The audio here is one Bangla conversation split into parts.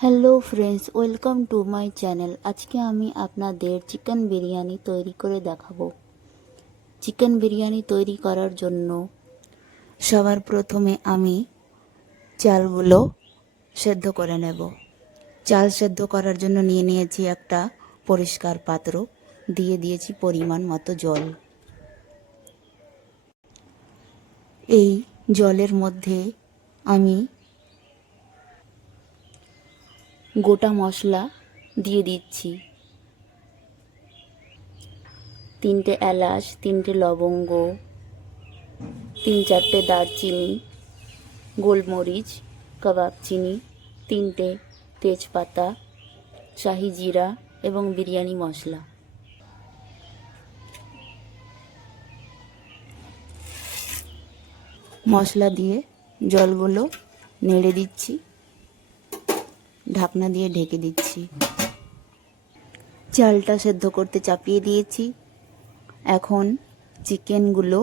Hello friends, welcome to my channel. আজকে আমি আপনাদের চিকেন বিরিয়ানি তৈরি করে দেখাবো। চিকেন বিরিয়ানি তৈরি করার জন্য সবার প্রথমে আমি চালগুলো সেদ্ধ করে নেব। চাল সেদ্ধ করার জন্য নিয়ে নিয়েছি একটা পরিষ্কার পাত্র, দিয়ে দিয়েছি পরিমাণ মতো জল। এই জলের মধ্যে আমি গোটা মশলা দিয়ে দিচ্ছি। 3টে এলাচ, 3টে লবঙ্গ, 3-4টে দারচিনি, গোলমরিচ, কাবাব চিনি, 3টে তেজপাতা, শাহি জিরা এবং বিরিয়ানি মশলা। মশলা দিয়ে জলগুলো নেড়ে দিচ্ছি, ঢাকনা দিয়ে ঢেকে দিচ্ছি। চালটা সেদ্ধ করতে চাপিয়ে দিয়েছি। এখন চিকেনগুলো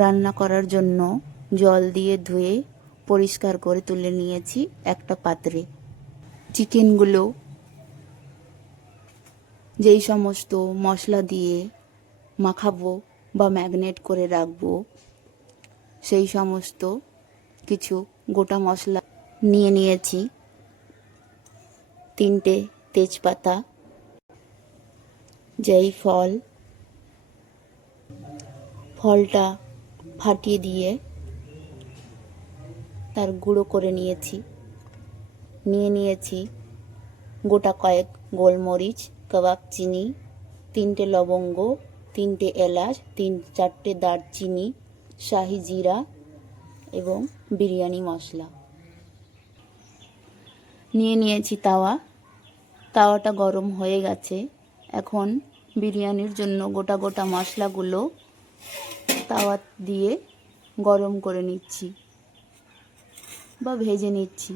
রান্না করার জন্য জল দিয়ে ধুয়ে পরিষ্কার করে তুলে নিয়েছি একটা পাত্রে। চিকেনগুলো যেই সমস্ত মশলা দিয়ে মাখাবো বা ম্যাগনেট করে রাখবো, সেই সমস্ত কিছু গোটা মশলা নিয়ে নিয়েছি। 3টে তেজপাতা, জায়ফল, ফলটা ফাটিয়ে দিয়ে তার গুঁড়ো করে নিয়েছি। নিয়েছি গোটা কয়েক গোলমরিচ, কাবাব চিনি, 3টে লবঙ্গ, 3টে এলাচ, 3-4টে দারচিনি, শাহি জিরা এবং বিরিয়ানি মশলা। নিয়েছি তাওয়াটা গরম হয়ে গেছে। এখন বিরিয়ানির জন্য গোটা গোটা মশলাগুলো তাওয়া দিয়ে গরম করে নিচ্ছি বা ভেজে নিচ্ছি।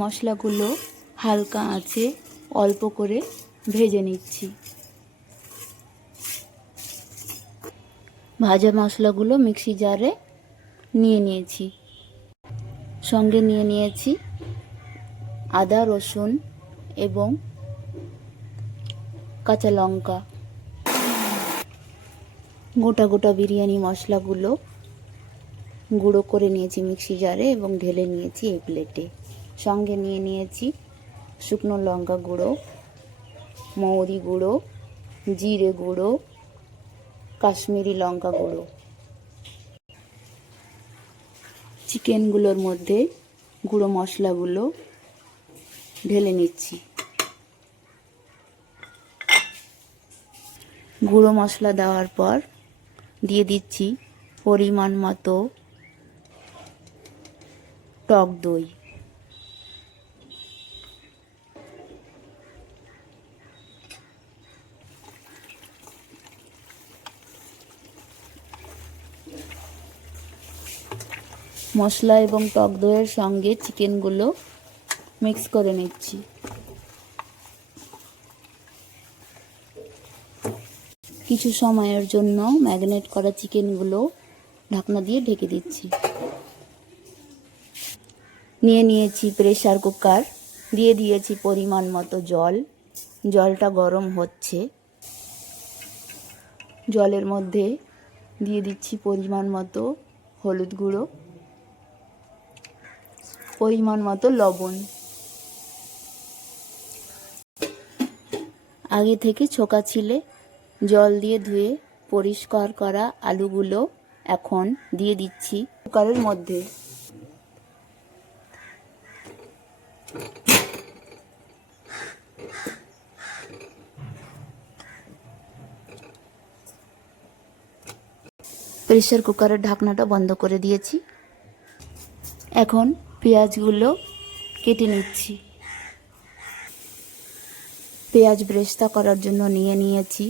মশলাগুলো হালকা আঁচে অল্প করে ভেজে নিচ্ছি। ভাজা মশলাগুলো মিক্সি জারে নিয়েছি। সঙ্গে নিয়েছি আদা, রসুন এবং কাঁচা লঙ্কা। গোটা বিরিয়ানি মশলাগুলো গুঁড়ো করে নিয়েছি মিক্সি জারে এবং ঢেলে নিয়েছি এই প্লেটে। সঙ্গে নিয়েছি শুকনো লঙ্কা গুঁড়ো, মৌরি গুঁড়ো, জিরে গুঁড়ো, কাশ্মীরি লঙ্কা গুঁড়ো। চিকেনগুলোর মধ্যে গুঁড়ো মশলাগুলো ঢেলে নিচ্ছি। গুঁড়ো মশলা দেওয়ার পর দিয়ে দিচ্ছি পরিমাণ মতো টক দই। মশলা এবং টক দইয়ের সঙ্গে চিকেনগুলো মিক্স করে নিচ্ছি। কিছু সময়ের জন্য ম্যারিনেট করা চিকেনগুলো ঢাকনা দিয়ে ঢেকে দিচ্ছি। নিয়েছি প্রেসার কুকার, দিয়ে দিয়েছি পরিমাণ মতো জল। জলটা গরম হচ্ছে। জলের মধ্যে দিয়ে দিচ্ছি পরিমাণ মতো হলুদ গুঁড়ো, পরিমাণ মতো লবণ। আগে থেকে ছোকা ছিলে জল দিয়ে ধুয়ে পরিষ্কার করা আলুগুলো এখন দিয়ে দিচ্ছি কুকারের মধ্যে। প্রেসার কুকারের ঢাকনাটা বন্ধ করে দিয়েছি। এখন পেঁয়াজগুলো কেটে নিচ্ছি। পেঁয়াজ ব্রেস্তা করার জন্য নিয়েছি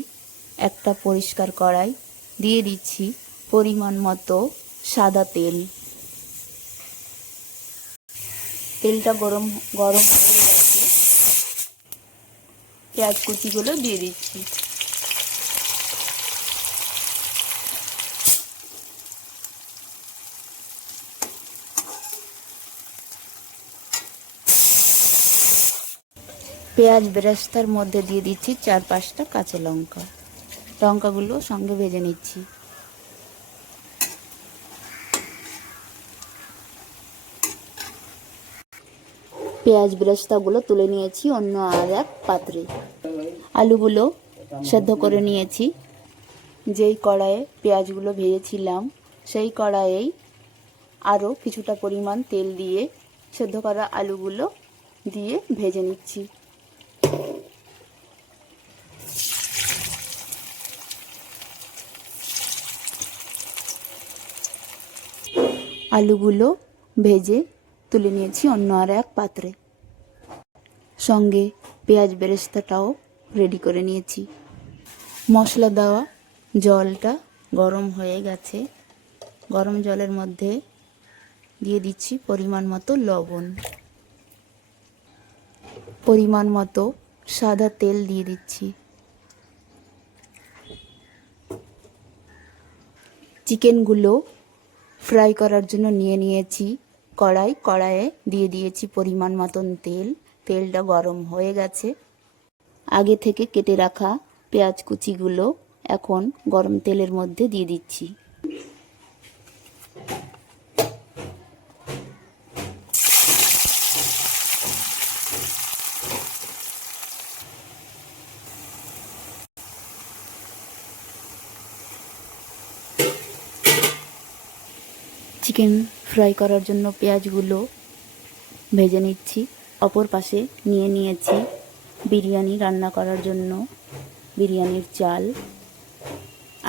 একটা পরিষ্কার কড়াই, দিয়ে দিচ্ছি পরিমাণ মতো সাদা তেল। তেলটা গরম হয়ে গেছে। পেঁয়াজ কুচিগুলো দিয়ে দিচ্ছি। পেঁয়াজ বেরেস্তার মধ্যে দিয়ে দিচ্ছি 4-5টা কাঁচা লঙ্কা। লঙ্কাগুলো সঙ্গে ভেজে নিচ্ছি। পেঁয়াজ বেরেস্তাগুলো তুলে নিয়েছি অন্য আর এক পাত্রে। আলুগুলো সেদ্ধ করে নিয়েছি। যেই কড়াইয়ে পেঁয়াজগুলো ভেজেছিলাম সেই কড়াইয়েই আরও কিছুটা পরিমাণ তেল দিয়ে সেদ্ধ করা আলুগুলো দিয়ে ভেজে নিচ্ছি। আলুগুলো ভেজে তুলে নিয়েছি অন্য আর এক পাত্রে। সঙ্গে পেঁয়াজ বেরেস্তাটাও রেডি করে নিয়েছি। মশলা দেওয়া জলটা গরম হয়ে গেছে। গরম জলের মধ্যে দিয়ে দিচ্ছি পরিমাণ মতো লবণ, পরিমাণ মতো সাদা তেল দিয়ে দিচ্ছি। চিকেনগুলো ফ্রাই করার জন্য নিয়ে নিয়েছি কড়াইয়ে দিয়ে দিয়েছি পরিমাণ মতন তেল। তেলটা গরম হয়ে গেছে। আগে থেকে কেটে রাখা পেঁয়াজ কুচিগুলো এখন গরম তেলের মধ্যে দিয়ে দিচ্ছি। চিকেন ফ্রাই করার জন্য পেঁয়াজগুলো ভেজে নিচ্ছি। অপর পাশে নিয়ে নিয়েছি বিরিয়ানি রান্না করার জন্য বিরিয়ানির চাল।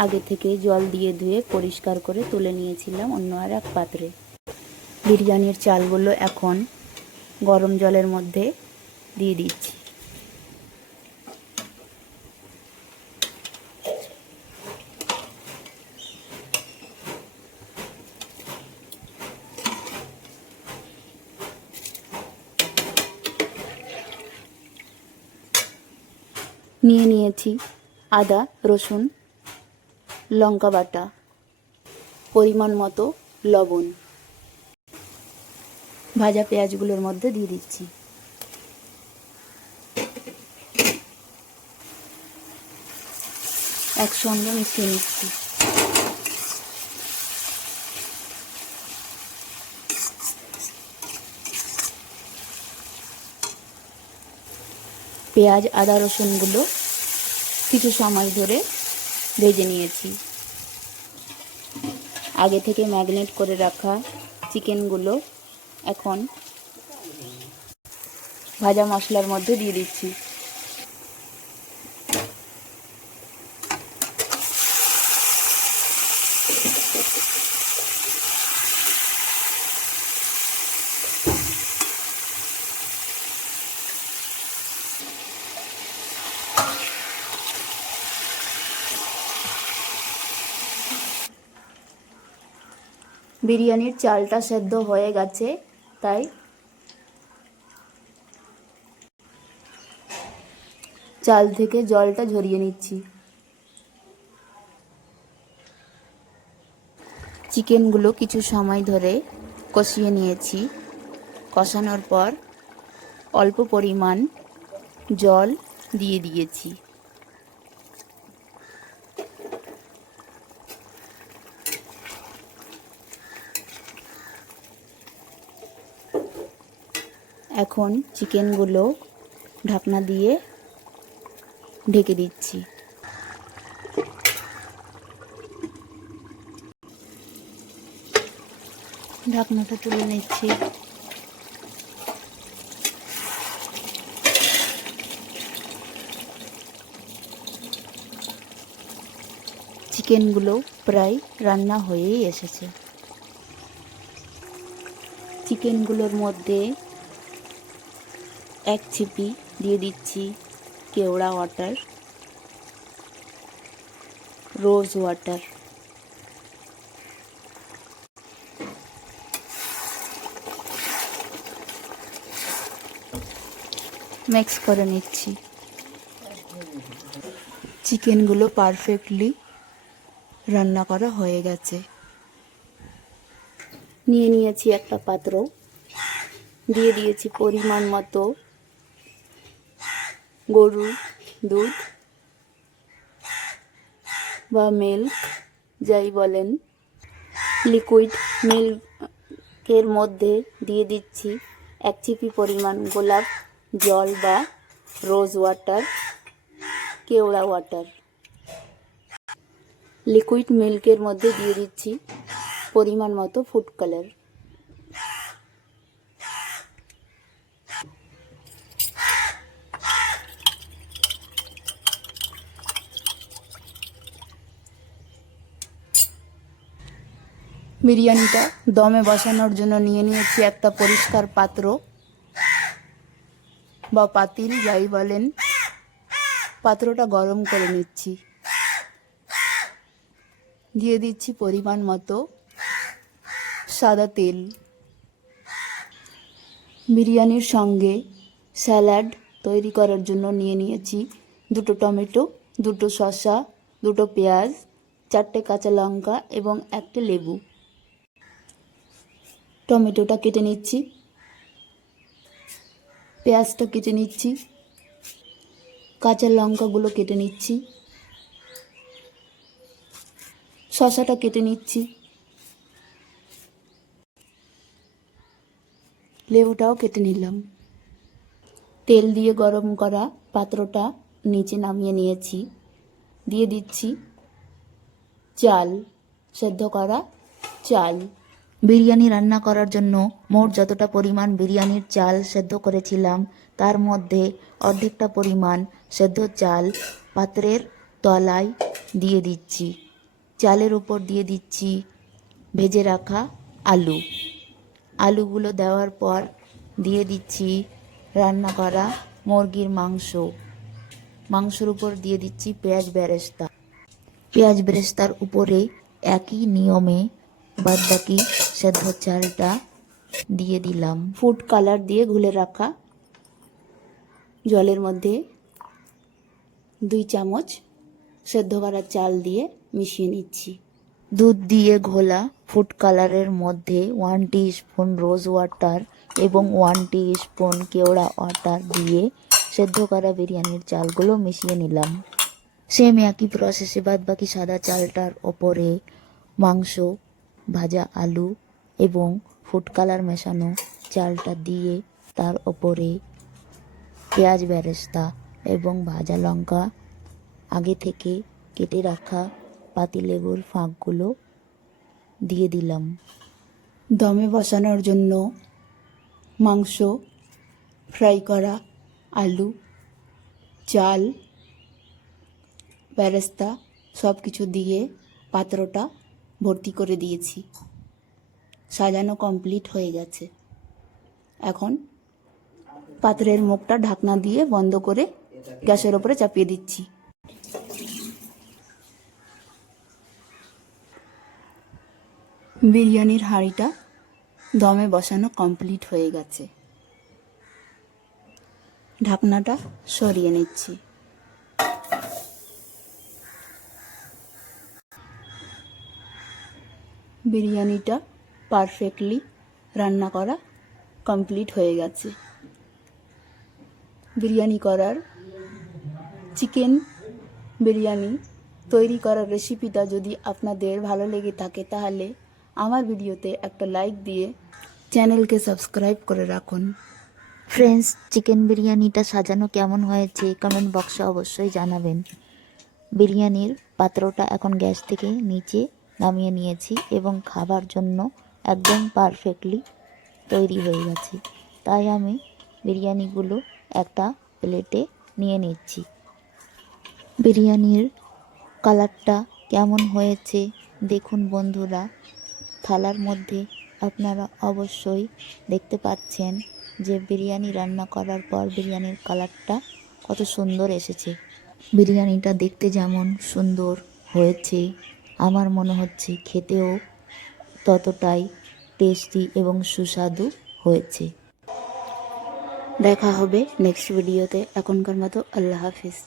আগে থেকে জল দিয়ে ধুয়ে পরিষ্কার করে তুলে নিয়েছিলাম অন্য আর এক পাত্রে। বিরিয়ানির চালগুলো এখন গরম জলের মধ্যে দিয়ে দিচ্ছি। নিয়ে নিয়েছি আদা রসুন লঙ্কা বাটা, পরিমাণ মতো লবণ। ভাজা পেঁয়াজগুলোর মধ্যে দিয়ে দিচ্ছি। একসঙ্গে মিশিয়ে নিচ্ছি। পেঁয়াজ আদা রসুনগুলো কিছু সময় ধরে ভেজে নিয়েছি। আগে থেকে ম্যারিনেট করে রাখা চিকেনগুলো এখন ভাজা মশলার মধ্যে দিয়ে দিচ্ছি। বিরিয়ানির চালটা সেদ্ধ হয়ে গেছে, তাই চাল থেকে জলটা ঝরিয়ে নিচ্ছি। চিকেনগুলো কিছু সময় ধরে কষিয়ে নিয়েছি। কষানোর পর অল্প পরিমাণ জল দিয়ে দিয়েছি। এখন চিকেনগুলো ঢাকনা দিয়ে ঢেকে দিচ্ছি। ঢাকনাটা তুলে নিচ্ছি। চিকেনগুলো প্রায় রান্না হয়েই এসেছে। চিকেনগুলোর মধ্যে এক ছিপি দিয়ে দিচ্ছি কেওড়া ওয়াটার, রোজ ওয়াটার। মিক্স করে নিচ্ছি। চিকেনগুলো পারফেক্টলি রান্না করা হয়ে গেছে। নিয়ে নিয়েছি একটা পাত্র, দিয়ে দিয়েছি পরিমাণ মতো গরুর দুধ বা মিল্ক যাই বলেন। লিকুইড মিল্কের মধ্যে দিয়ে দিচ্ছি 1 চিপি পরিমাণ গোলাপ জল বা রোজ ওয়াটার, কেওড়া ওয়াটার। লিকুইড মিল্কের মধ্যে দিয়ে দিচ্ছি পরিমাণ মতো ফুড কালার। বিরিয়ানিটা দমে বসানোর জন্য নিয়ে নিয়েছি একটা পরিষ্কার পাত্র বা পাতিল যাই বলেন। পাত্রটা গরম করে নিচ্ছি। দিয়ে দিচ্ছি পরিমাণ মতো সাদা তেল। বিরিয়ানির সঙ্গে স্যালাড তৈরি করার জন্য নিয়ে নিয়েছি 2টো টমেটো, 2টো শসা, 2টো পেঁয়াজ, 4টে কাঁচা লঙ্কা এবং 1টে লেবু। টমেটোটা কেটে নিচ্ছি, পেঁয়াজটা কেটে নিচ্ছি, কাঁচা লঙ্কাগুলো কেটে নিচ্ছি, শসাটা কেটে নিচ্ছি, লেবুটাও কেটে নিলাম। তেল দিয়ে গরম করা পাত্রটা নিচে নামিয়ে নিয়েছি। দিয়ে দিচ্ছি চাল, সেদ্ধ করা চাল। বিরিয়ানি রান্না করার জন্য মোট যতটা পরিমাণ বিরিয়ানির চাল সেদ্ধ করেছিলাম তার মধ্যে অর্ধেকটা পরিমাণ সেদ্ধ চাল পাত্রের তলায় দিয়ে দিচ্ছি। চালের উপর দিয়ে দিচ্ছি ভেজে রাখা আলু। আলুগুলো দেওয়ার পর দিয়ে দিচ্ছি রান্না করা মুরগির মাংস। মাংসের উপর দিয়ে দিচ্ছি পেঁয়াজ বেরেস্তা। পেঁয়াজ বেরেস্তার উপরে একই নিয়মে বাদবাকি সেদ্ধ চালটা দিয়ে দিলাম। ফুড কালার দিয়ে গুলে রাখা জলের মধ্যে 2 চামচ সেদ্ধ করা চাল দিয়ে মিশিয়ে নিচ্ছি। দুধ দিয়ে ঘোলা ফুড কালারের মধ্যে 1 টিস্পুন রোজ ওয়াটার এবং 1 টিস্পুন কেওড়া ওয়াটার দিয়ে সেদ্ধ করা বিরিয়ানির চালগুলো মিশিয়ে নিলাম। সেম একই প্রসেসে বাদবাকি সাদা চালটার ওপরে মাংস, ভাজা আলু এবং ফুড কালার মেশানো চালটা দিয়ে তার ওপরে পেঁয়াজ বেরেস্তা এবং ভাজা লঙ্কা আগে থেকে কেটে রাখা পাতিলেবুর ফাঁকগুলো দিয়ে দিলাম। দমে বসানোর জন্য মাংস, ফ্রাই করা আলু, চাল, বেরেস্তা সব কিছু দিয়ে পাত্রটা ভর্তি করে দিয়েছি। সাজানো কমপ্লিট হয়ে গেছে। এখন পাত্রের মুখটা ঢাকনা দিয়ে বন্ধ করে গ্যাসের ওপরে চাপিয়ে দিচ্ছি। বিরিয়ানির হাঁড়িটা দমে বসানো কমপ্লিট হয়ে গেছে। ঢাকনাটা সরিয়ে নিচ্ছি। বিরিয়ানিটা পারফেক্টলি রান্না করা কমপ্লিট হয়ে গেছে। বিরিয়ানি করার চিকেন বিরিয়ানি তৈরি করার রেসিপিটা যদি আপনাদের ভালো লেগে থাকে তাহলে আমার ভিডিওতে একটা লাইক দিয়ে চ্যানেলকে সাবস্ক্রাইব করে রাখুন। ফ্রেন্ডস, চিকেন বিরিয়ানিটা সাজানো কেমন হয়েছে কমেন্ট বক্সে অবশ্যই জানাবেন। বিরিয়ানির পাত্রটা এখন গ্যাস থেকে নিচে নামিয়ে নিয়েছি এবং খাবার জন্য একদম পারফেক্টলি তৈরি হয়ে গেছে। তাই আমি বিরিয়ানিগুলো একটা প্লেটে নিয়ে নিচ্ছি। বিরিয়ানির কালারটা কেমন হয়েছে দেখুন বন্ধুরা। থালার মধ্যে আপনারা অবশ্যই দেখতে পাচ্ছেন যে বিরিয়ানি রান্না করার পর বিরিয়ানির কালারটা কত সুন্দর এসেছে। বিরিয়ানিটা দেখতে যেমন সুন্দর হয়েছে আমার মনে হচ্ছে খেতেও ততটাই টেস্টি এবং সুস্বাদু হয়েছে। দেখা হবে নেক্সট ভিডিওতে। এখনকার মতো আল্লাহ হাফিজ।